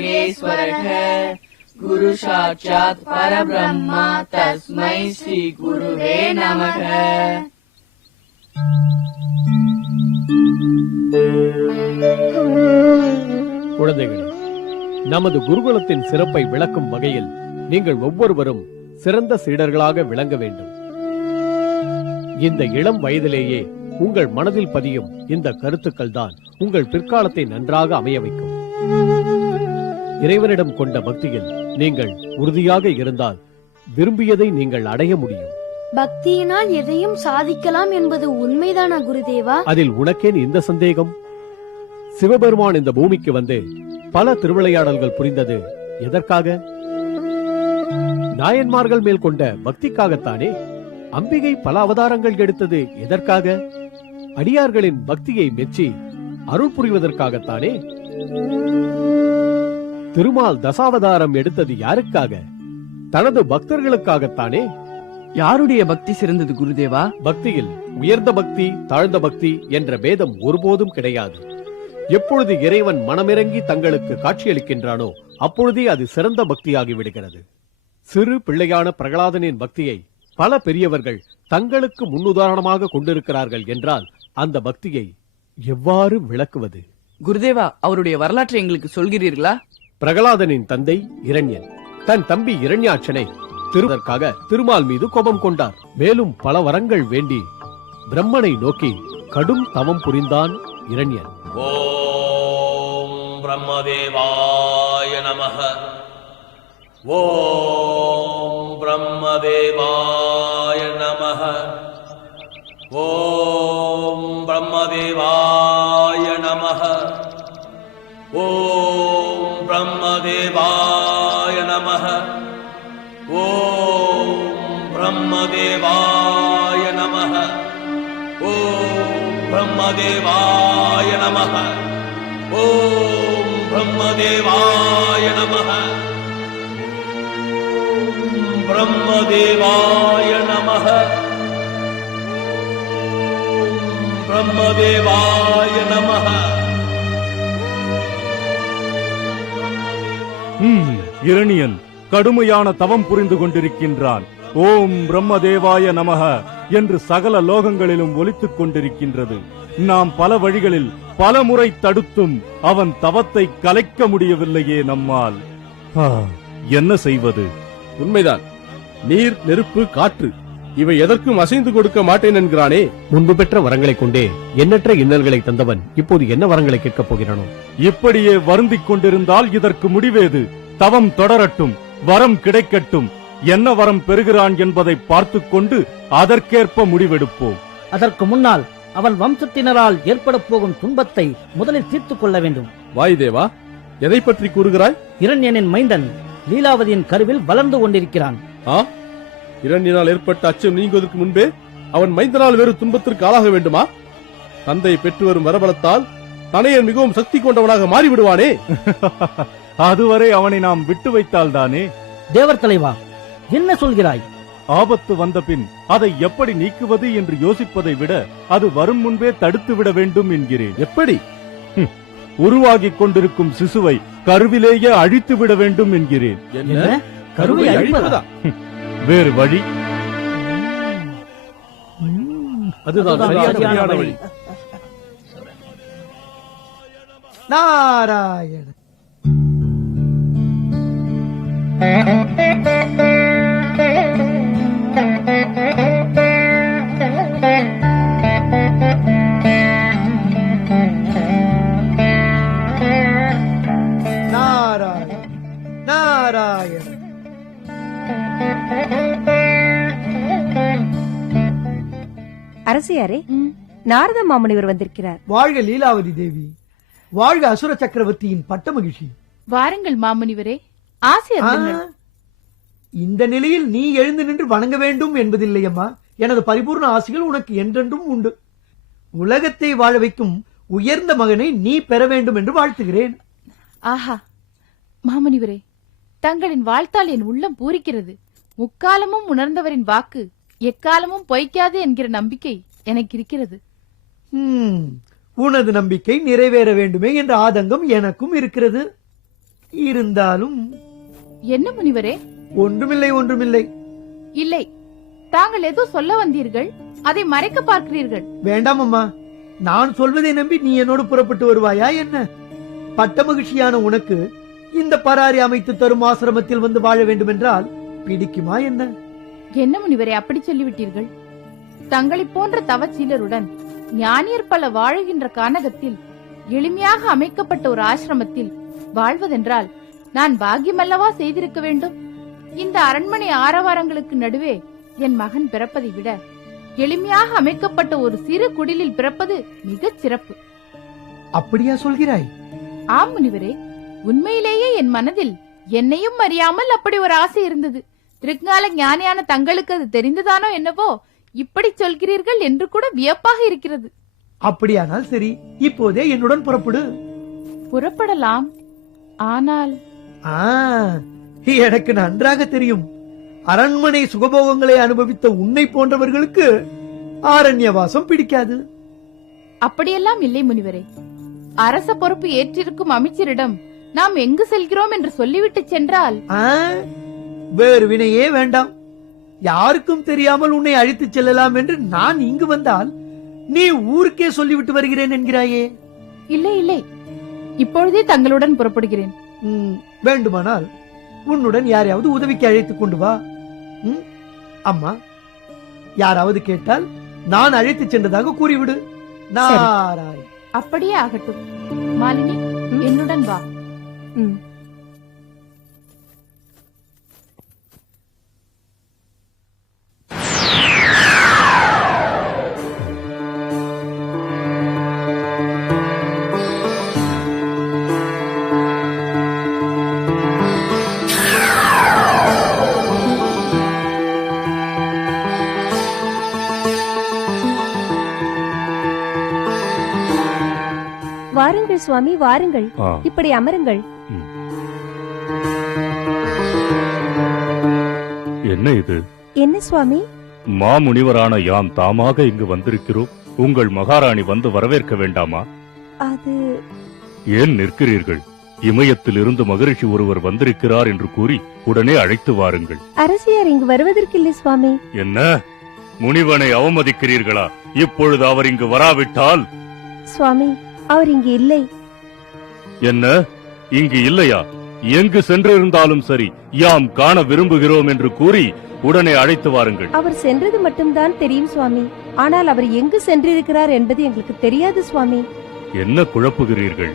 नागेश्वरः गुरु साक्षात् परब्रह्म तस्मै श्री गुरुवे नमः. குழந்தைகளே, நமது குருகுலத்தின் சிறப்பை விளக்கும் வகையில் நீங்கள் ஒவ்வொருவரும் சிறந்த சீடர்களாக விளங்க வேண்டும். இந்த இளம் வயதிலேயே உங்கள் மனதில் பதியும் இந்த கருத்துக்கள் தான் உங்கள் பிற்காலத்தை நன்றாக அமைய வைக்கும். இறைவனிடம் கொண்ட பக்தியில் நீங்கள் உறுதியாக இருந்தால் விரும்பியதை நீங்கள் அடைய முடியும். பக்தியினால் எதையும் சாதிக்கலாம் என்பது உண்மைதானா குருதேவா? அதில் உனக்கேன் இந்த சந்தேகம்? சிவபெருமான் இந்த பூமிக்கு வந்து பல திருவிளையாடல்கள் புரிந்தது எதற்காக? நாயன்மார்கள் மேல் கொண்ட பக்திக்காகத்தானே. அம்பிகை பல அவதாரங்கள் எடுத்தது எதற்காக? அடியார்களின் பக்தியை மெச்சி அருள் புரிவதற்காகத்தானே. திருமால் தசாவதாரம் எடுத்தது யாருக்காக? தனது பக்தர்களுக்காகத்தானே. யாருடைய பக்தி சிறந்தது குருதேவா? பக்தியில் உயர்ந்த பக்தி, தாழ்ந்த பக்தி என்ற பேதம் ஒருபோதும் கிடையாது. எப்பொழுது இறைவன் மனமிறங்கி தங்களுக்கு காட்சியளிக்கின்றானோ அப்பொழுதே அது சிறந்த பக்தியாகி விடுகிறது. சிறு பிள்ளையான பிரகலாதனின் பக்தியை பல பெரியவர்கள் தங்களுக்கு முன்னுதாரணமாக கொண்டிருக்கிறார்கள் என்றால் அந்த பக்தியை எவ்வாறு விளக்குவது? குருதேவா, அவருடைய வரலாற்றை எங்களுக்கு சொல்கிறீர்களா? பிரகலாதனின் தந்தை இரண்யன் தன் தம்பி இரண்யாட்சனை திருவதற்காக திருமால் மீது கோபம் கொண்டார். மேலும் பல வரங்கள் வேண்டி பிரம்மனை நோக்கி கடும் தவம் புரிந்தான் இரண்யன். ஓம் பிரம்மதேவாய நமஹ. ஓம் பிரம்மதேவாய நமஹ. ஓம் பிரம்மதேவாய நமஹ. ஓம் பிரம்மதேவாய நமஹ. ஓம் பிரம்மதேவாய நமஹ. ஓம் பிரம்மதேவாய நமஹ. ஓம் பிரம்மதேவாய நமஹ. ஓம் பிரம்மதேவாய நமஹ. ஓம் பிரம்மதேவாய நமஹ. இரணியன் கடுமையான தவம் புரிந்து கொண்டிருக்கின்றான். ஓம் பிரம்மதேவாய நமஹ என்று சகல லோகங்களிலும் ஒலித்துக் கொண்டிருக்கின்றது. நாம் பல வழிகளில் பல முறை தடுத்தும் அவன் தவத்தை கலைக்க முடியவில்லையே நம்மால். என்ன செய்வது? உண்மைதான். நீர், நெருப்பு, காற்று இவை எதற்கும் அசைந்து கொடுக்க மாட்டேன் என்கிறானே. முன்பு பெற்ற வரங்களை கொண்டே எண்ணற்ற இன்னல்களை தந்தவன் இப்போது என்ன வரங்களை கேட்கப் போகிறானோ? இப்படியே வருந்திக் கொண்டிருந்தால் இதற்கு முடிவேது? தவம் தொடரட்டும், வரம் கிடைக்கட்டும். என்ன வரம் பெறுகிறான் என்பதை பார்த்துக் கொண்டு அதற்கேற்ப முடிவெடுப்போம். அதற்கு முன்னால் அவன் வம்சத்தினரால் ஏற்பட போகும் துன்பத்தை முதலில் தீர்த்துக் கொள்ள வேண்டும். வாயுதேவா, எதை பற்றி கூறுகிறாய்? இரண்யனின் மைந்தன் லீலாவதியின் கருவில் வளர்ந்து கொண்டிருக்கிறான். இரண்யனால் ஏற்பட்ட அச்சம் நீங்குவதற்கு முன்பே அவன் மைந்தனால் வேறு துன்பத்திற்கு ஆளாக வேண்டுமா? தந்தை பெற்று வரும் வரபலத்தால் தனையன் மிகவும் சக்தி கொண்டவனாக மாறிவிடுவானே. அதுவரை அவனை நாம் விட்டு வைத்தால் தானே. தேவர் தலைவா, என்ன சொல்கிறாய்? ஆபத்து வந்த பின் அதை எப்படி நீக்குவது என்று யோசிப்பதை விட அது வரும் முன்பே தடுத்து விட வேண்டும் என்கிறேன். எப்படி? உருவாகிக் கொண்டிருக்கும் சிசுவை கருவிலேயே அழித்து விட வேண்டும் என்கிறேன். என்ன? கருவை அழிப்பதா? வேறு வழி? அதுதான் சரியான வழி. நாராயண நாராயண நாராயண. அரசியாரே, நாரத மாமுனிவர் வந்திருக்கிறார். வாழ்க லீலாவதி தேவி, வாழ்க அசுர சக்கரவர்த்தியின் பட்ட மகிழ்ச்சி. வாருங்கள் மாமுனிவரே, ஆசி அருளுங்கள். இந்த நிலையில் நீ எழுந்து நின்று வணங்க வேண்டும் என்பதில்லையம்மா. எனது பரிபூர்ண ஆசிகள் உனக்கு என்றென்றும் உண்டு. உலகத்தை வாழ வைக்கும் உயர்ந்த மகனை நீ பெற வேண்டும் என்று வாழ்த்துகிறேன். ஆஹா மாமுனிவரே, தங்களின் வாழ்த்தால் என் உள்ளம் பூரிக்கிறது. முக்காலமும் உணர்ந்தவரின் வாக்கு எக்காலமும் பொய்க்காது என்கிற நம்பிக்கை எனக்கு இருக்கிறது. உனது நம்பிக்கை நிறைவேற வேண்டுமே என்ற ஆதங்கம் எனக்கும் இருக்கிறது. இருந்தாலும் என்ன முனிவரே? ஒன்றுமில்லை. இல்லை, தாங்கள் ஏதோ சொல்ல வந்தீர்கள், அதை மறைக்க பார்க்கிறீர்கள். வேண்டாம் அம்மா, நான் சொல்வதை நம்பி நீ என்னோடு புறப்பட்டு வருவாயா என்ன? பட்ட மகிழ்ச்சியான உனக்கு இந்த பராரி அமைத்து தரும் ஆசிரமத்தில் வந்து வாழ வேண்டும் என்றால் பிடிக்குமா என்ன? என்ன முனிவரே அப்படி சொல்லிவிட்டீர்கள்? தங்களைப் போன்ற தவச்சீலருடன் ஞானியர் பல வாழுகின்ற கானகத்தில் எளிமையாக அமைக்கப்பட்ட ஒரு ஆசிரமத்தில் வாழ்வதென்றால் நான் பாக்கியமல்லவா செய்திருக்க வேண்டும்? இந்த அரண்மனை ஆரவாரங்களுக்கு நடுவே என் மகன் பிறப்பதை விட எளிமையாக அமைக்கப்பட்ட ஒரு சிறு குடிலில் பிறப்பது மிகச் சிறப்பு. அப்படியா சொல்கிறாய்? ஆம் முனிவரே, உண்மையிலேயே என் மனதில் என்னையும் அறியாமல் அப்படி ஒரு ஆசை இருந்தது. திருக்கால ஞானியான தங்களுக்கு அது தெரிந்ததானோ என்னவோ இப்படி சொல்கிறீர்கள் என்று கூட வியப்பாக இருக்கிறது. அப்படியானால் சரி, இப்போதே என்னுடன் புறப்படு. புறப்படலாம், ஆனால் எனக்கு நன்றாக தெரியும், அரண்மனை சுகபோகங்களை அனுபவித்த உன்னை போன்றவர்களுக்கு ஆரண்யவாசம் பிடிக்காது. அப்படியெல்லாம் இல்லை முனிவரே. அரச பொறுப்பு ஏற்றிருக்கும் அமைச்சரிடம் நாம் எங்கு செல்கிறோம் என்று சொல்லிவிட்டு சென்றால் வேறு வினையே வேண்டாம். யாருக்கும் தெரியாமல் உன்னை அழைத்து செல்லலாம் என்று நான் இங்கு வந்தால் நீ ஊருக்கே சொல்லிவிட்டு வருகிறேன் என்கிறாயே. இல்லை, இப்பொழுதே தங்களுடன் புறப்படுகிறேன். வேண்டுமானால் உன்னுடன் யாரையாவது உதவிக்கு அழைத்துக் கொண்டு வா. அம்மா, யாராவது கேட்டால் நான் அழைத்து சென்றதாக கூறிவிடு. நாராய். அப்படியே ஆகட்டும். மாலினி, என்னுடன் வா. வாருங்கள் சுவாமி, வாருங்கள். இப்படி அமருங்கள். என்ன இது? என்ன சுவாமி? மாமுனிவரான யாம் தாமாக இங்கு வந்திருக்கிறோம். உங்கள் மகாராணி வந்து வரவேற்க வேண்டாமா? அது ஏன் நிற்கிறீர்கள்? இமயத்தில் இருந்து மகரிஷி ஒருவர் வந்திருக்கிறார் என்று கூறி உடனே அழைத்து வாருங்கள். அரசியார் இங்கு வருவதற்கில்லை சுவாமி. என்ன, முனிவனை அவமதிக்கிறீர்களா? இப்பொழுது அவர் இங்கு வராவிட்டால்? சுவாமி, அவர் இங்கு இல்லை. என்ன, இங்கு இல்லையா? எங்கு சென்றிருந்தாலும் சரி, யாம் காண விரும்புகிறோம் என்று கூறி உடனே அழைத்து வாருங்கள். அவர் சென்றது மட்டும்தான் தெரியும் சுவாமி. ஆனால் அவர் எங்கு சென்றிருக்கிறார் என்பது எங்களுக்கு தெரியாது சுவாமி. என்ன குழப்புகிறீர்கள்?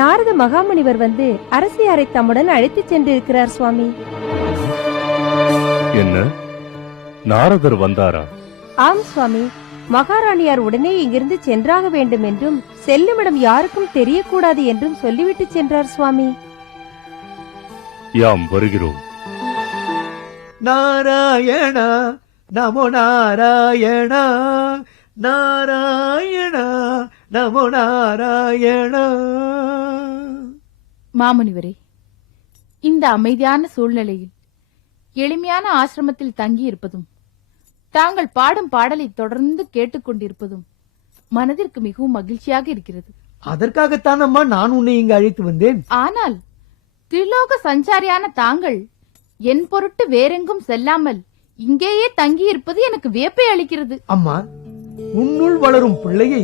நாரத மகாமுனிவர் வந்து அரசியாரை தம்முடன் அழைத்து சென்றிருக்கிறார் சுவாமி. என்ன, நாரதர் வந்தாரா? ஆம் சுவாமி. மகாராணியார் உடனே இங்கிருந்து சென்றாக வேண்டும் என்றும் செல்லுமிடம் யாருக்கும் தெரியக்கூடாது என்றும் சொல்லிவிட்டு சென்றார் சுவாமி. யாம் வருகிறோம். நாராயணா நமோ நாராயணா, நாராயணா நமோ நாராயணா. மாமுனிவரே, இந்த அமைதியான சூழ்நிலையில் எளிமையான ஆசிரமத்தில் தங்கி இருப்பதும் தாங்கள் பாடும் பாடலை தொடர்ந்து கேட்டுக்கொண்டிருப்பதும் மனதிற்கு மிகவும் மகிழ்ச்சியாக இருக்கிறது. அதற்காகத்தான் அம்மா நான் உன்னை இங்கு அழைத்து வந்தேன். ஆனால் திரிலோக சஞ்சாரியான தாங்கள் என் பொருட்டு வேறெங்கும் செல்லாமல் இங்கேயே தங்கி இருப்பது எனக்கு வியப்பை அளிக்கிறது. அம்மா, உன்னுள் வளரும் பிள்ளையை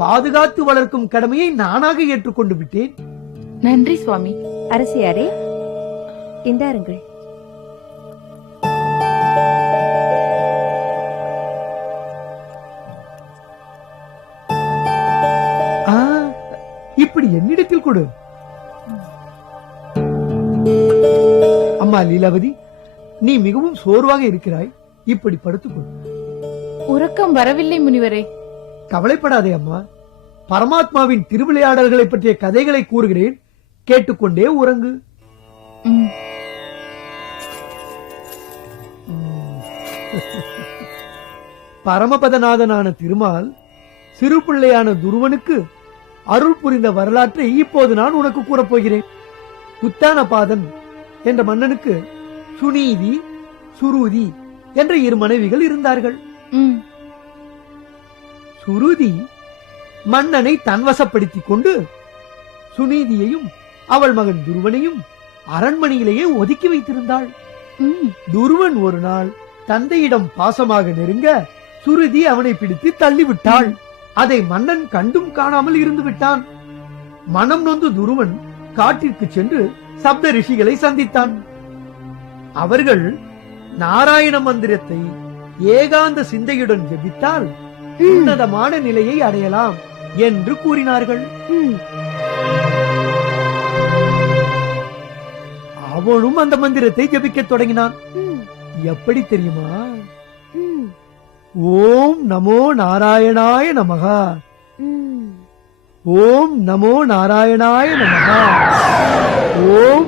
பாதுகாத்து வளர்க்கும் கடமையை நானாக ஏற்றுக்கொண்டு விட்டேன். நன்றி சுவாமி. அரசியாரே, இந்தாருங்கள். இப்படி என்னிடத்தில் கொடு. அம்மா லீலாவதி, நீ மிகவும் சோர்வாக இருக்கிறாய். இப்படி படுத்துக்கொள். உறக்கம் வரவில்லை முனிவரே. கவலைப்படாதே அம்மா, பரமாத்மாவின் திருவிளையாடல்களை பற்றிய கதைகளை கூறுகிறேன், கேட்டுக்கொண்டே உறங்கு. பரமபதநாதனான திருமால் சிறு பிள்ளையான துருவனுக்கு அருள் புரிந்த வரலாற்றை இப்போது நான் உனக்கு கூறப்போகிறேன். உத்தானபாதன் என்ற மன்னனுக்கு சுனீதி, சுருதி என்ற இரு மனைவிகள் இருந்தார்கள். சுருதி மன்னனை தன்வசப்படுத்திக் கொண்டு சுனீதியையும் அவள் மகன் துருவனையும் அரண்மனையிலேயே ஒதுக்கி வைத்திருந்தாள். ம், துருவன் ஒரு நாள் தந்தையிடம் பாசமாக நெருங்க சுருதி அவனை பிடித்து தள்ளிவிட்டாள். அதை மன்னன் கண்டும் காணாமல் இருந்து விட்டான். மனம் நொந்து துருவன் காட்டிற்கு சென்று சப்த ரிஷிகளை சந்தித்தான். அவர்கள் நாராயண மந்திரத்தை ஏகாந்த சிந்தையுடன் ஜெபித்தால் உன்னதமான நிலையை அடையலாம் என்று கூறினார்கள். அவனும் அந்த மந்திரத்தை ஜெபிக்க தொடங்கினான். எப்படி தெரியுமா? ஓம் நமோ நாராயணாய நமஹ, ஓம் நமோ நாராயணாய நமஹ, ஓம்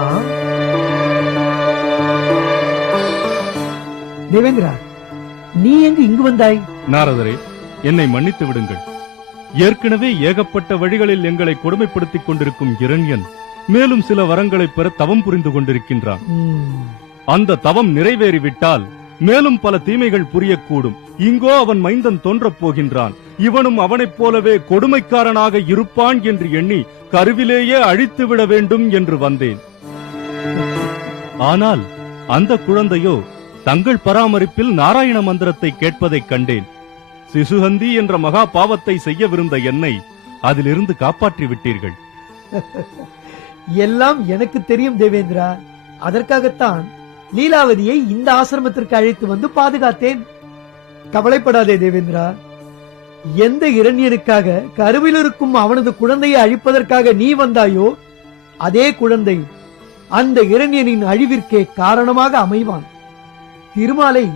ஆ? தேவேந்திரா, நீ எங்கு இங்கு வந்தாய்? நாரதரே, என்னை மன்னித்து விடுங்கள். ஏற்கனவே ஏகப்பட்ட வழிகளில் எங்களை கொடுமைப்படுத்திக் கொண்டிருக்கும் இரண்யன் மேலும் சில வரங்களை பெற தவம் புரிந்து கொண்டிருக்கின்றான். அந்த தவம் நிறைவேறிவிட்டால் மேலும் பல தீமைகள் புரியக்கூடும். இங்கோ அவன் மைந்தன் தோன்றப் போகின்றான். இவனும் அவனைப் போலவே கொடுமைக்காரனாக இருப்பான் என்று எண்ணி கருவிலேயே அழித்து விட வேண்டும் என்று வந்தேன். ஆனால் அந்த குழந்தையோ தங்கள் பராமரிப்பில் நாராயண மந்திரத்தை கேட்பதைக் கண்டேன். சிசுஹந்தி என்ற மகா பாவத்தை செய்யவிருந்த என்னை அதிலிருந்து காப்பாற்றி விட்டீர்கள். எல்லாம் எனக்கு தெரியும் தேவேந்திரா. அதற்காகத்தான் லீலாவதியை இந்த ஆசிரமத்திற்கு அழைத்து வந்து பாதுகாத்தேன். கவலைப்படாதே தேவேந்திரா. எந்த இரண்யனுக்காக கருவில் இருக்கும் அவனது குழந்தையை அழிப்பதற்காக நீ வந்தாயோ அதே குழந்தை அந்த இரண்யனின் அழிவிற்கே காரணமாக அமைவான். திருமாலை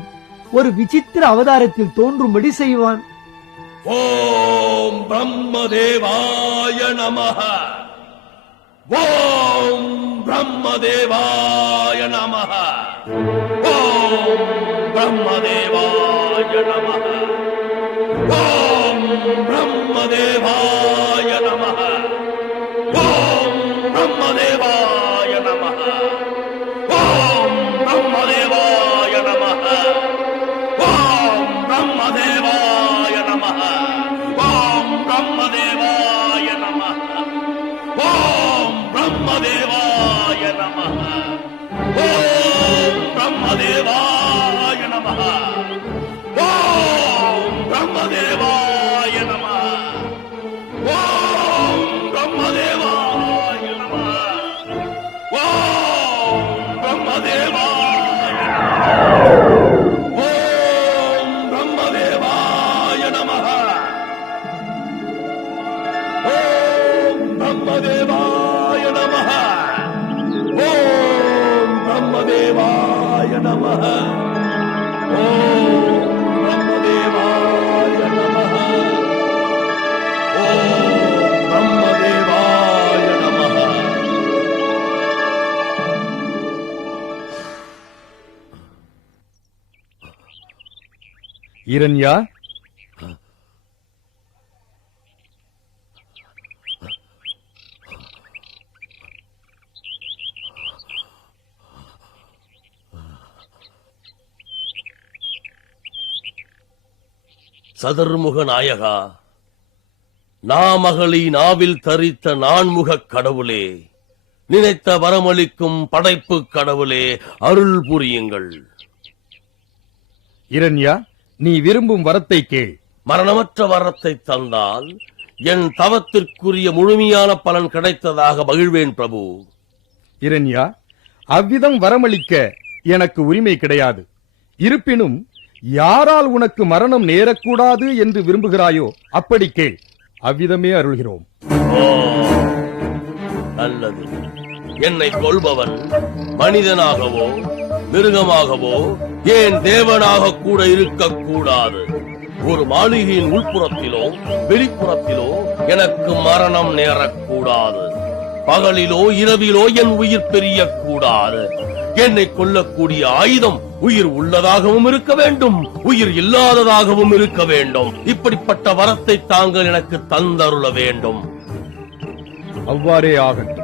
ஒரு விசித்திர அவதாரத்தில் தோன்றும்படி செய்வான். ஓம் பிரம்மதேவாய நமஹ. ஓம் பிரம்மதேவாய நமஹ. ஓம் பிரம்மதேவாய நமஹ. ஓம் பிரம்மதேவாய நமஹ. ஓம் பிரம்மதேவாய நமஹ. ஓம் பிரம்மதேவாய நமஹ. ஓம் பிரம்மதேவாய நமஹ. ஓம் பிரம்மதேவாய நமஹ. ஓம் பிரம்மதேவாய நமஹ. ஓம் பிரம்மதேவாய நமஹ. ஓம் பிரம்மதேவாய நமஹ. ஓம் பிரம்மதேவாய நமஹ. ஓம் பிரம்மதேவாய நமஹ. ஓம் பிரம்மதேவாய நமஹ. ஓம் பிரம்மதேவாய நமஹ. ஓம் பிரம்மதேவாய நமஹ. ஓம் பிரம்மதேவாய நமஹ. இரண்யா, சதுர்முக நாயகா, நாமகளை நாவில் தரித்த நான்முகக் கடவுளே, நினைத்த வரமளிக்கும் படைப்பு கடவுளே, அருள் புரியுங்கள். இரண்யா, நீ விரும்பும் வரத்தை கேள். மரணமற்ற வரத்தை தந்தால் என் தவத்திற்குரிய முழுமையான பலன் கிடைத்ததாக மகிழ்வேன் பிரபு. இரண்யா, அவ்விதம் வரமளிக்க எனக்கு உரிமை கிடையாது. இருப்பினும் யாரால் உனக்கு மரணம் நேரக்கூடாது என்று விரும்புகிறாயோ அப்படி கேள். அவ்விதமே அருள்கிறோம். ஓ, நல்லது. என்னை கொல்பவன் மனிதனாகவோ மிருகமாகவோ ஏன் தேவனாக கூட இருக்கக்கூடாது. ஒரு மாளிகையின் உள்புறத்திலோ வெளிப்புறத்திலோ எனக்கு மரணம் நேரக்கூடாது. பகலிலோ இரவிலோ என் உயிர் பெரியக்கூடாது. என்னை கொல்லக்கூடிய ஆயுதம் உயிர் உள்ளதாகவும் இருக்க வேண்டும், உயிர் இல்லாததாகவும் இருக்க வேண்டும். இப்படிப்பட்ட வரத்தை தாங்கள் எனக்கு தந்தருள வேண்டும். அவ்வாறே ஆகட்டும்.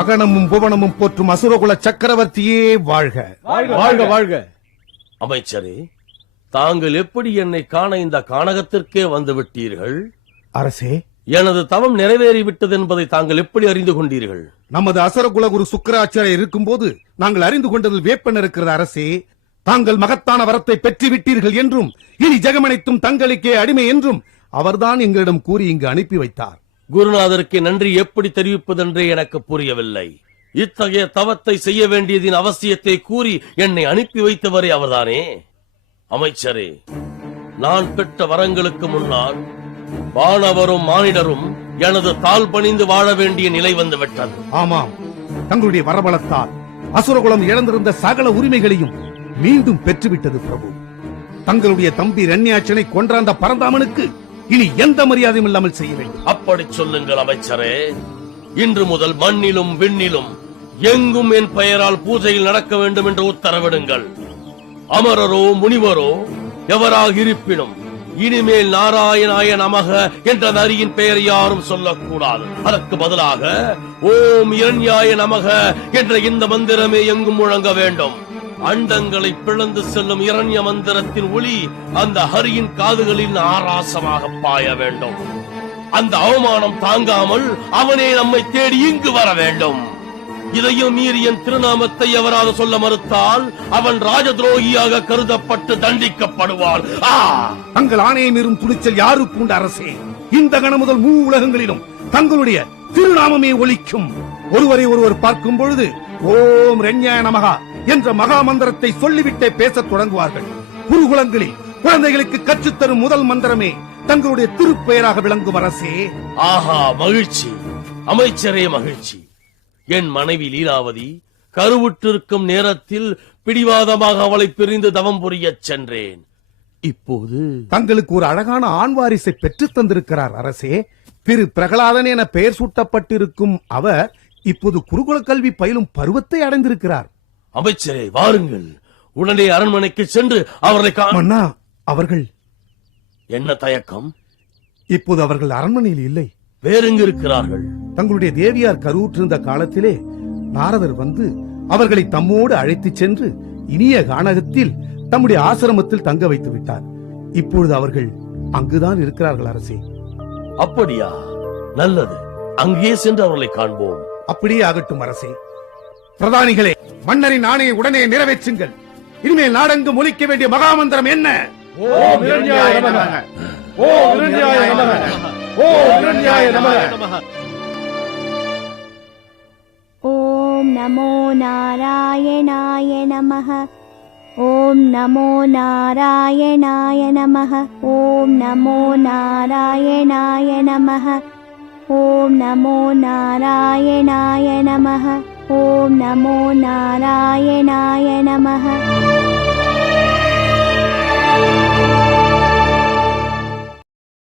அகனமும் புவனமும் போற்றும் அசுரகுல சக்கரவர்த்தியே வாழ்க. வாழ்க வாழ்க. அமைச்சரே, தாங்கள் எப்படி என்னை காண இந்த கானகத்திற்கே வந்து விட்டீர்கள்? அரசே, எனது தவம் நிறைவேறிவிட்டது என்பதை தாங்கள் எப்படி அறிந்து கொண்டீர்கள்? நமது அசுரகுல குரு சுக்கராச்சாரியர் இருக்கும்போது நாங்கள் அறிந்து கொண்டதில் வேப்பன் இருக்கிறது. அரசே, தாங்கள் மகத்தான வரத்தை பெற்றுவிட்டீர்கள் என்றும் இனி ஜெகமனைத்தும் தங்களுக்கே அடிமை என்றும் அவர்தான் எங்களிடம் கூறி இங்கு அனுப்பி வைத்தார். குருநாதருக்கு நன்றி எப்படி தெரிவிப்பதென்றே எனக்கு புரியவில்லை. இத்தகைய தவத்தை செய்ய வேண்டியதின் அவசியத்தை கூறி என்னை அனுப்பி வைத்தவரே அவர்தானே. அமைச்சரே, நான் பெற்ற வரங்களுக்கு முன்னால் வானவரும் மானிடரும் எனது தாழ் பணிந்து வாழ வேண்டிய நிலை வந்துவிட்டது. ஆமாம், தங்களுடைய வரபலத்தால் அசுரகுலம் இழந்திருந்த சகல உரிமைகளையும் மீண்டும் பெற்றுவிட்டது பிரபு. தங்களுடைய தம்பி ரண்யாட்சனை கொன்ற அந்த பரந்தாமனுக்கு இனி எந்த மரியாதையும் இல்லாமல் செய்ய வேண்டும். அப்படி சொல்லுங்கள் அமைச்சரே. இன்று முதல் மண்ணிலும் விண்ணிலும் எங்கும் என் பெயரால் பூஜையில் நடக்க வேண்டும் என்று உத்தரவிடுங்கள். அமரரோ முனிவரோ எவராக இருப்பினும் இனிமேல் நாராயணாய நமக என்ற நரியின் பெயர் யாரும் சொல்லக்கூடாது. அதற்கு பதிலாக ஓம் இரண்யாய நமக என்ற இந்த மந்திரமே எங்கும் முழங்க வேண்டும். அண்டங்களை பிளந்து செல்லும் இரண்ய மந்திரத்தின் ஒளி அந்த ஹரியின் காதுகளில் ஆராசமாக பாய வேண்டும். அந்த அவமானம் தாங்காமல் அவனே நம்மை தேடி இங்கு வர வேண்டும். இதையும் மீறி என் திருநாமத்தை எவராது சொல்ல மறுத்தால் அவன் ராஜ துரோகியாக கருதப்பட்டு தண்டிக்கப்படுவான். தங்கள் ஆணையை மீறும் துணிச்சல் யாருக்கு உண்டு அரசே? இந்த கணம் முதல் மூ உலகங்களிலும் தங்களுடைய திருநாமமே ஒலிக்கும். ஒருவரை ஒருவர் பார்க்கும் பொழுது ஓம் ரண்யாய நமகா என்ற மகா மந்திரத்தை சொல்லிவிட்டே பேசத் தொடங்குவார்கள். குருகுலங்களில் குழந்தைகளுக்கு கற்றுத்தரும் முதல் மந்திரமே தங்களுடைய திருப்பெயராக விளங்கும் அரசே. ஆஹா, மகிழ்ச்சி அமைச்சரே, மகிழ்ச்சி. என் மனைவி லீலாவதி கருவுற்றிருக்கும் நேரத்தில் பிடிவாதமாக அவளை பிரிந்து தவம் புரியச் சென்றேன். இப்போது தங்களுக்கு ஒரு அழகான ஆண் வாரிசை பெற்றுத் தந்திருக்கிறார் அரசே. திரு பிரகலாதன் என பெயர் சூட்டப்பட்டிருக்கும் அவர் இப்போது குருகுல கல்வி பயிலும் பருவத்தை அடைந்திருக்கிறார். அமைச்சரே, வாருங்கள், உடனே அரண்மனைக்கு சென்று அவர்களை மன்னா, அவர்கள் என்ன தயக்கம்? இப்போது அவர்கள் அரண்மனையில் இல்லை. வேறெங்கு இருக்கிறார்கள்? தங்களுடைய தேவியார் கருவுற்றிருந்த காலத்திலே நாரதர் வந்து அவர்களை தம்மோடு அழைத்துச் சென்று இனிய கானகத்தில் தம்முடைய ஆசிரமத்தில் தங்க வைத்து விட்டார். இப்பொழுது அவர்கள் அங்குதான் இருக்கிறார்கள் அரசே. அப்படியா? நல்லது, அங்கே சென்று அவர்களை காண்போம். அப்படியே ஆகட்டும் அரசே. பிரதானிகளே, மன்னரின் ஆணையை உடனே நிறைவேற்றுங்கள். இனிமேல் நாடெங்கும் ஒலிக்க வேண்டிய மகாமந்திரம் என்ன? ஓம் இரண்யாய நமக, ஓம் இரண்யாய நமக, ஓம் இரண்யாய நமக. ஓம் நமோ நாராயணாய நமः. ஓம் நமோ நாராயணாய நமः. ஓம் நமோ நாராயணாய நமः. ஓம் நமோ நாராயணாய நமः. ஓம் நமோ நாராயணாய நமः.